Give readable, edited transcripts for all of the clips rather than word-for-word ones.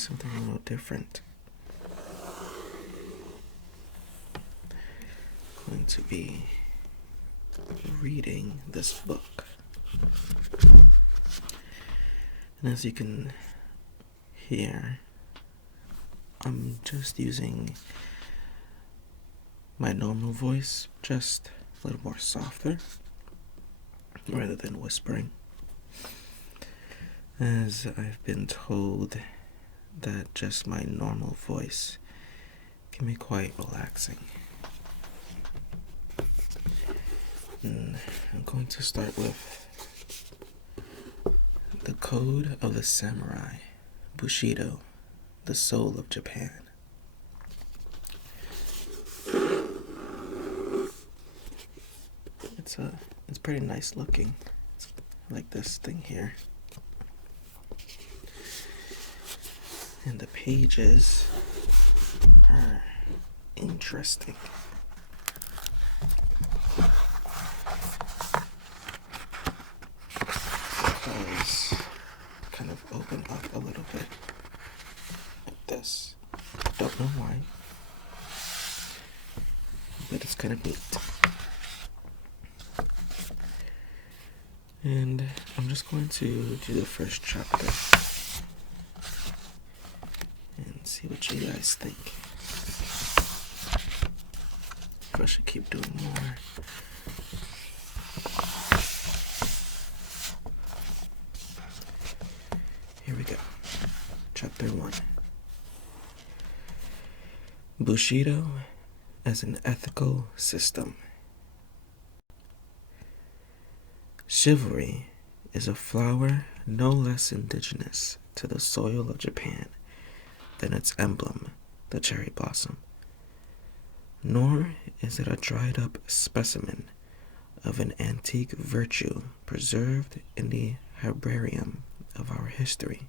something a little different. I'm going to be reading this book. And as you can hear, I'm just using my normal voice, just a little more softer, rather than whispering, as I've been told that just my normal voice can be quite relaxing. And I'm going to start with The Code of the Samurai, Bushido, the Soul of Japan. It's pretty nice looking. I like this thing here. And the pages are interesting. Because kind of open up a little bit like this. Don't know why, but it's kind of neat. And I'm just going to do the first chapter and see what you guys think. I should keep doing more. Here we go. Chapter 1. Bushido as an ethical system. Chivalry is a flower no less indigenous to the soil of Japan than its emblem, the cherry blossom. Nor is it a dried-up specimen of an antique virtue preserved in the herbarium of our history.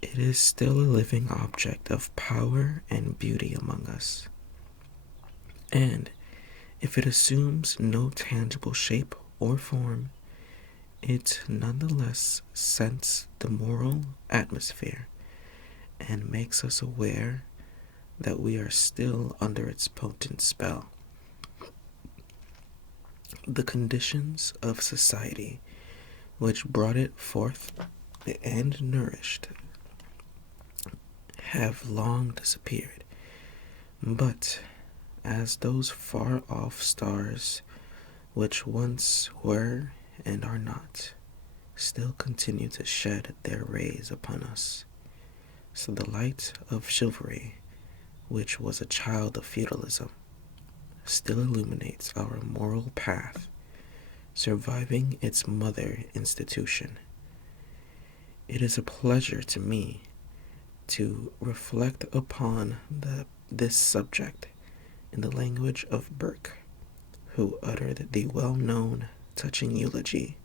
It is still a living object of power and beauty among us. And if it assumes no tangible shape or form, it nonetheless scents the moral atmosphere and makes us aware that we are still under its potent spell. The conditions of society which brought it forth and nourished have long disappeared, but as those far-off stars which once were and are not still continue to shed their rays upon us, so the light of chivalry, which was a child of feudalism, still illuminates our moral path, surviving its mother institution. It is a pleasure to me to reflect upon this subject in the language of Burke, who uttered the well-known touching eulogy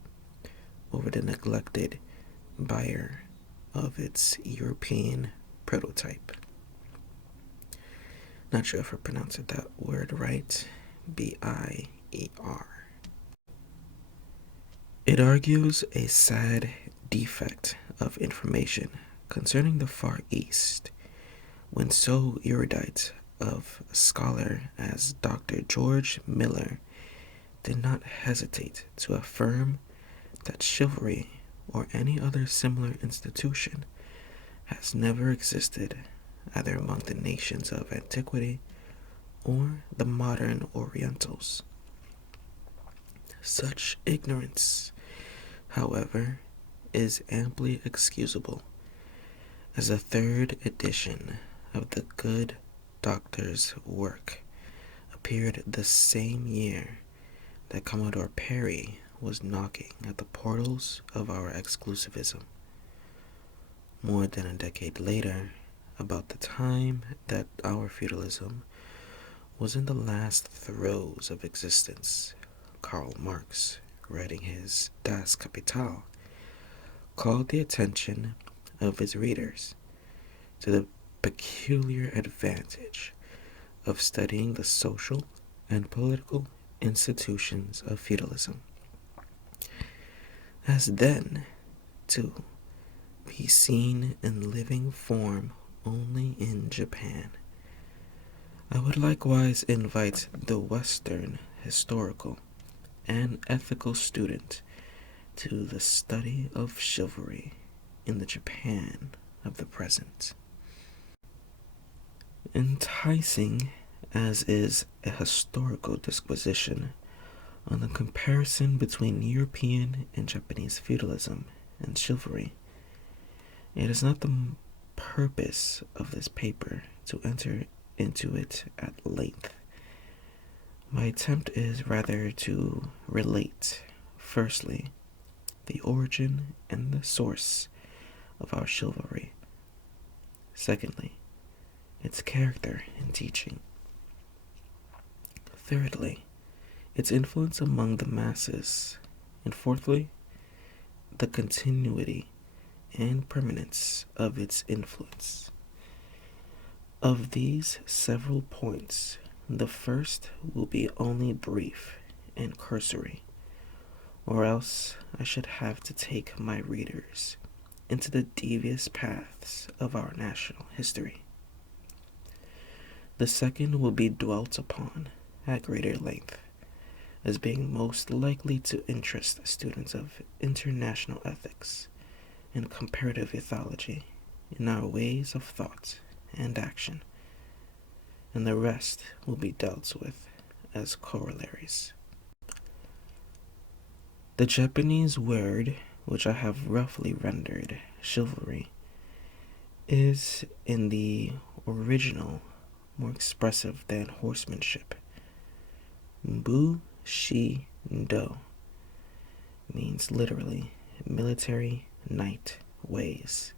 over the neglected buyer of its European prototype. Not sure if I pronounced that word right. B-I-E-R. It argues a sad defect of information concerning the Far East, when so erudite of a scholar as Dr. George Miller did not hesitate to affirm that chivalry or any other similar institution has never existed either among the nations of antiquity or the modern Orientals. Such ignorance, however, is amply excusable, as the third edition of the good doctor's work appeared the same year that Commodore Perry was knocking at the portals of our exclusivism. More than a decade later, about the time that our feudalism was in the last throes of existence, Karl Marx, writing his Das Kapital, called the attention of his readers to the peculiar advantage of studying the social and political institutions of feudalism, as then, too, be seen in living form only in Japan. I would likewise invite the Western historical and ethical student to the study of chivalry in the Japan of the present. Enticing as is a historical disquisition on the comparison between European and Japanese feudalism and chivalry, it is not the purpose of this paper to enter into it at length. My attempt is rather to relate, firstly, the origin and the source of our chivalry. Secondly, its character and teaching. Thirdly, its influence among the masses. And fourthly, the continuity and permanence of its influence. Of these several points, the first will be only brief and cursory, or else I should have to take my readers into the devious paths of our national history. The second will be dwelt upon at greater length, as being most likely to interest students of international ethics and comparative ethology in our ways of thought and action, and the rest will be dealt with as corollaries. The Japanese word, which I have roughly rendered chivalry, is in the original more expressive than horsemanship. Bu-shi-do means literally military knight ways,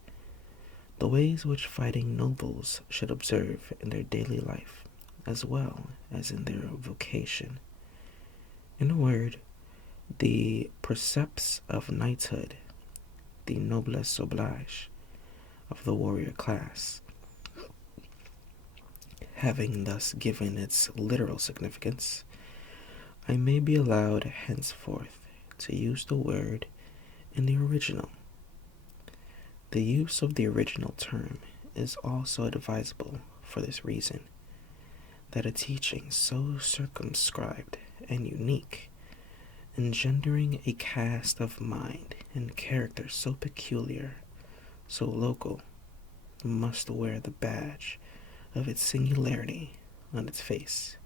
the ways which fighting nobles should observe in their daily life as well as in their vocation. In a word, the precepts of knighthood, the noblesse oblige of the warrior class. Having thus given its literal significance, I may be allowed henceforth to use the word in the original. The use of the original term is also advisable for this reason, that a teaching so circumscribed and unique, engendering a cast of mind and character so peculiar, so local, must wear the badge of its singularity on its face.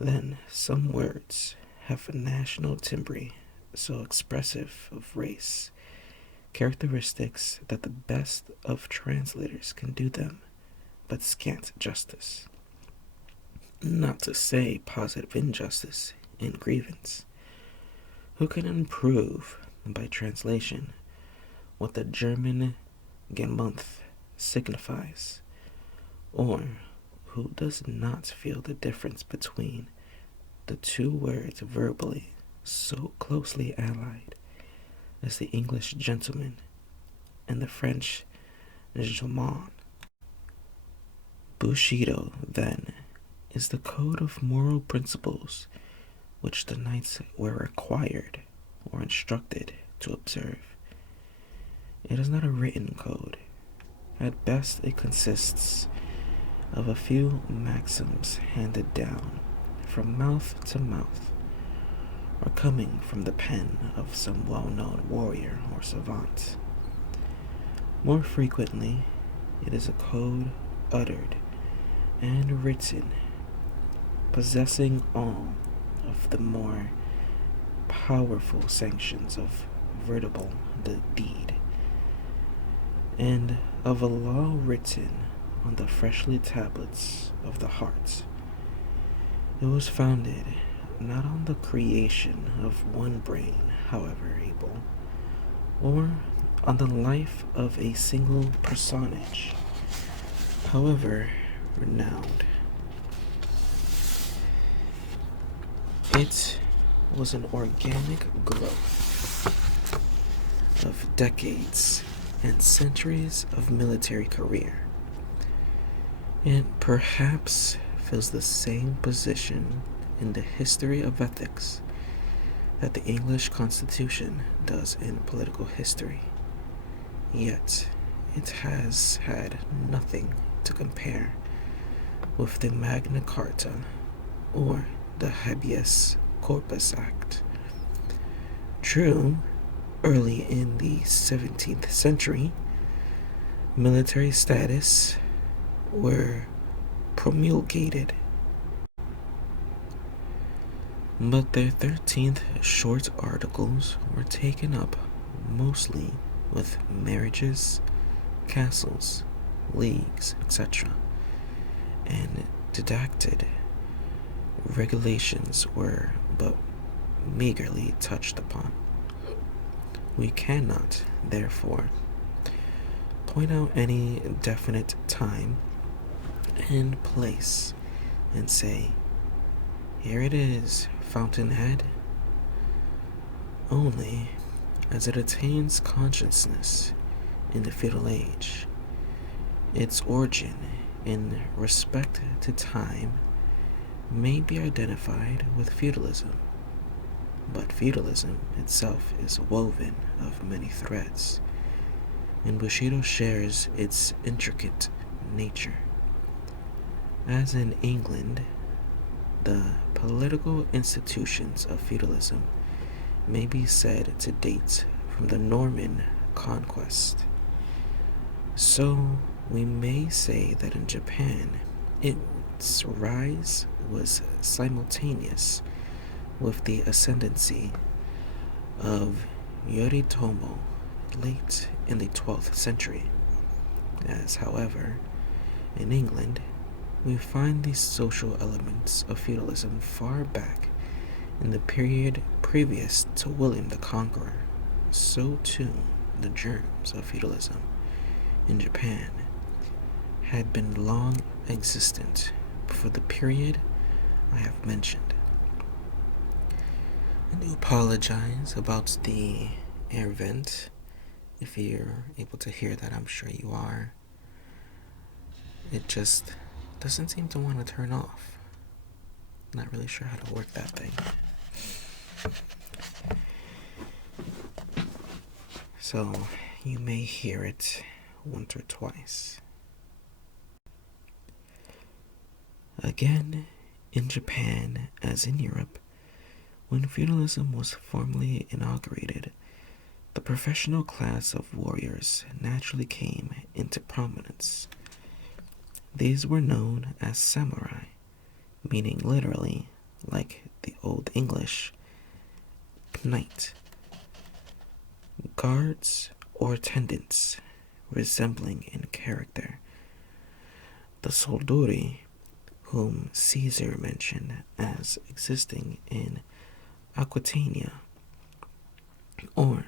Then some words have a national timbre so expressive of race, characteristics that the best of translators can do them but scant justice, not to say positive injustice and grievance. Who can improve by translation what the German Gemonth signifies, or who does not feel the difference between the two words verbally so closely allied as the English gentleman and the French gentleman? Bushido, then, is the code of moral principles which the knights were required or instructed to observe. It is not a written code. At best, it consists of a few maxims handed down from mouth to mouth, or coming from the pen of some well-known warrior or savant. More frequently, it is a code uttered and written, possessing all of the more powerful sanctions of veritable deed, and of a law written on the freshly tablets of the heart. It was founded not on the creation of one brain, however able, or on the life of a single personage, however renowned. It was an organic growth of decades and centuries of military career. It perhaps fills the same position in the history of ethics that the English Constitution does in political history, Yet it has had nothing to compare with the Magna Carta or the Habeas Corpus Act. True, early in the 17th century, military status were promulgated, but their 13th short articles were taken up mostly with marriages, castles, leagues, etc., and didacted regulations were but meagerly touched upon. We cannot, therefore, point out any definite time and place and say, here it is, Fountainhead, only as it attains consciousness in the feudal age. Its origin in respect to time may be identified with feudalism, but feudalism itself is woven of many threads, and Bushido shares its intricate nature. As in England, the political institutions of feudalism may be said to date from the Norman conquest. So we may say that in Japan, its rise was simultaneous with the ascendancy of Yoritomo late in the 12th century. As, however, in England, we find these social elements of feudalism far back in the period previous to William the Conqueror. So too, the germs of feudalism in Japan had been long existent before the period I have mentioned. I do apologize about the air vent. If you're able to hear that, I'm sure you are. It just doesn't seem to want to turn off. Not really sure how to work that thing. So you may hear it once or twice. Again, in Japan, as in Europe, when feudalism was formally inaugurated, the professional class of warriors naturally came into prominence. These were known as samurai, meaning literally, like the Old English, knight. Guards or attendants, resembling in character the soldori, whom Caesar mentioned as existing in Aquitania, or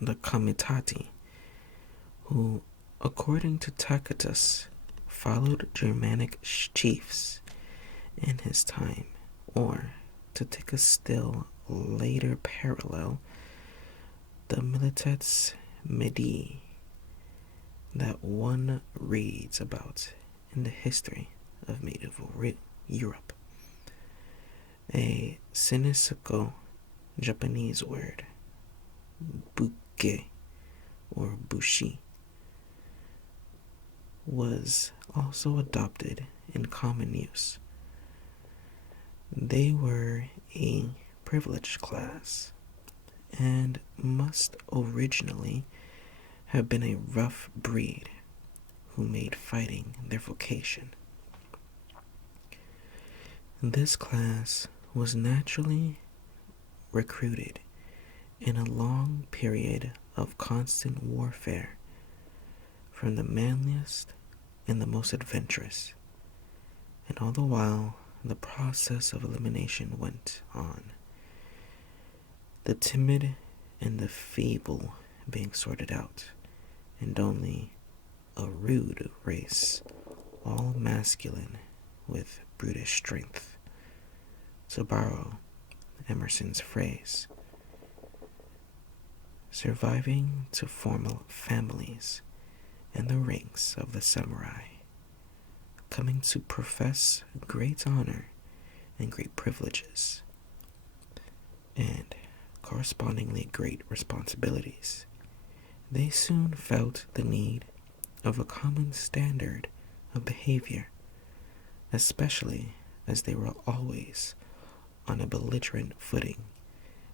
the comitati, who, according to Tacitus, followed Germanic chiefs in his time, or, to take a still later parallel, the militets medii that one reads about in the history of medieval Europe. A Sinisuko Japanese word, buke or bushi, was also adopted in common use. They were a privileged class and must originally have been a rough breed who made fighting their vocation. This class was naturally recruited in a long period of constant warfare from the manliest and the most adventurous, and all the while the process of elimination went on, the timid and the feeble being sorted out, and only a rude race, all masculine with brutish strength, to borrow Emerson's phrase, surviving to form families in the ranks of the samurai, coming to profess great honor and great privileges, and correspondingly great responsibilities. They soon felt the need of a common standard of behavior, especially as they were always on a belligerent footing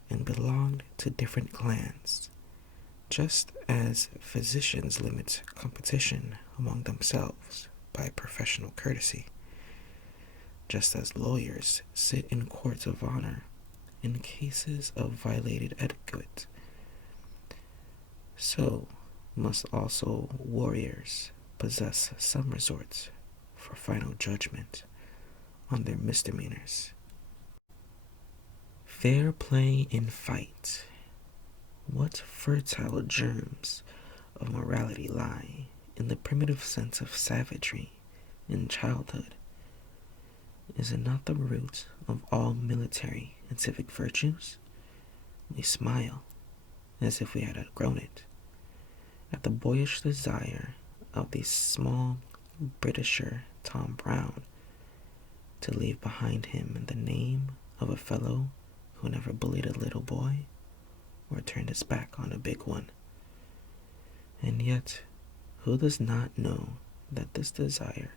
and belonged to different clans, just as physicians limit competition among themselves by professional courtesy, just as lawyers sit in courts of honor in cases of violated etiquette, so must also warriors possess some resorts for final judgment on their misdemeanors. Fair play in fight. What fertile germs of morality lie in the primitive sense of savagery in childhood? Is it not the root of all military and civic virtues? We smile as if we had outgrown it at the boyish desire of the small Britisher Tom Brown to leave behind him the name of a fellow who never bullied a little boy or turned his back on a big one. And yet, who does not know that this desire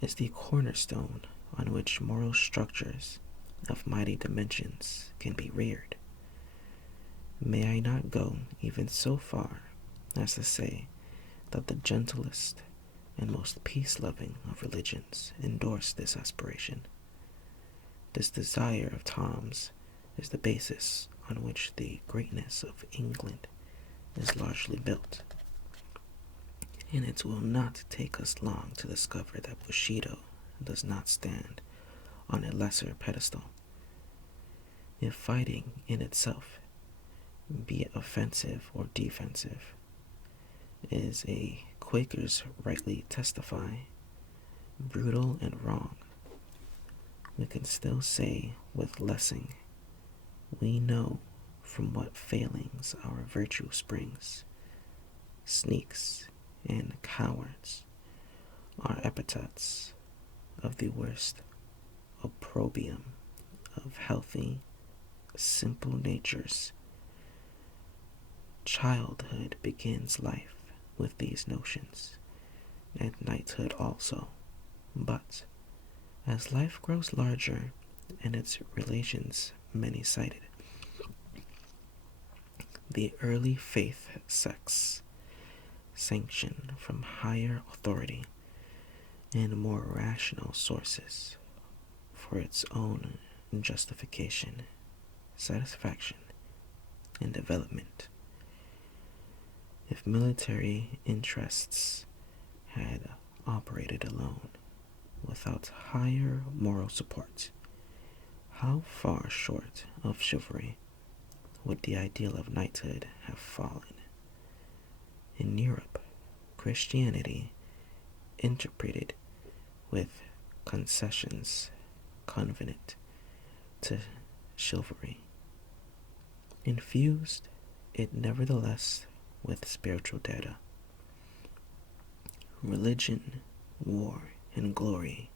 is the cornerstone on which moral structures of mighty dimensions can be reared? May I not go even so far as to say that the gentlest and most peace-loving of religions endorse this aspiration. This desire of Tom's is the basis on which the greatness of England is largely built. And it will not take us long to discover that Bushido does not stand on a lesser pedestal. If fighting in itself, be it offensive or defensive, is a Quakers rightly testify, brutal and wrong, we can still say with Lessing, we know from what failings our virtue springs. Sneaks and cowards are epithets of the worst opprobrium of healthy, simple natures. Childhood begins life with these notions, and knighthood also. But as life grows larger and its relations many-sided, the early faith sects sanction from higher authority and more rational sources for its own justification, satisfaction, and development. If military interests had operated alone, without higher moral support, how far short of chivalry would the ideal of knighthood have fallen? In Europe, Christianity, interpreted with concessions convenient to chivalry, infused it nevertheless with spiritual data. Religion, war, and glory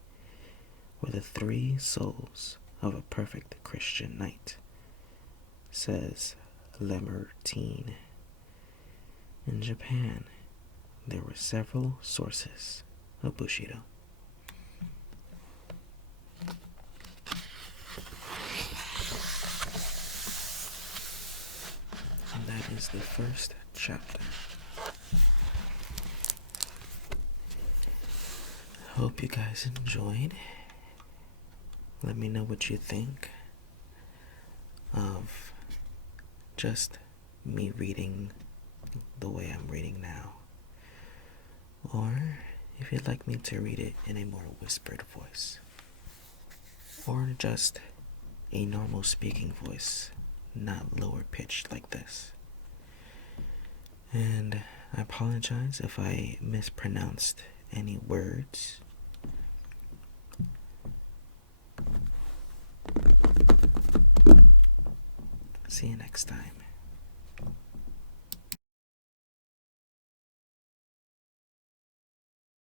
were the three souls of a perfect Christian knight, says Lamartine. In Japan, there were several sources of Bushido. And that is the first chapter. Hope you guys enjoyed. Let me know what you think of just me reading the way I'm reading now, or if you'd like me to read it in a more whispered voice, or just a normal speaking voice, not lower pitched like this. And I apologize if I mispronounced any words. See you next time.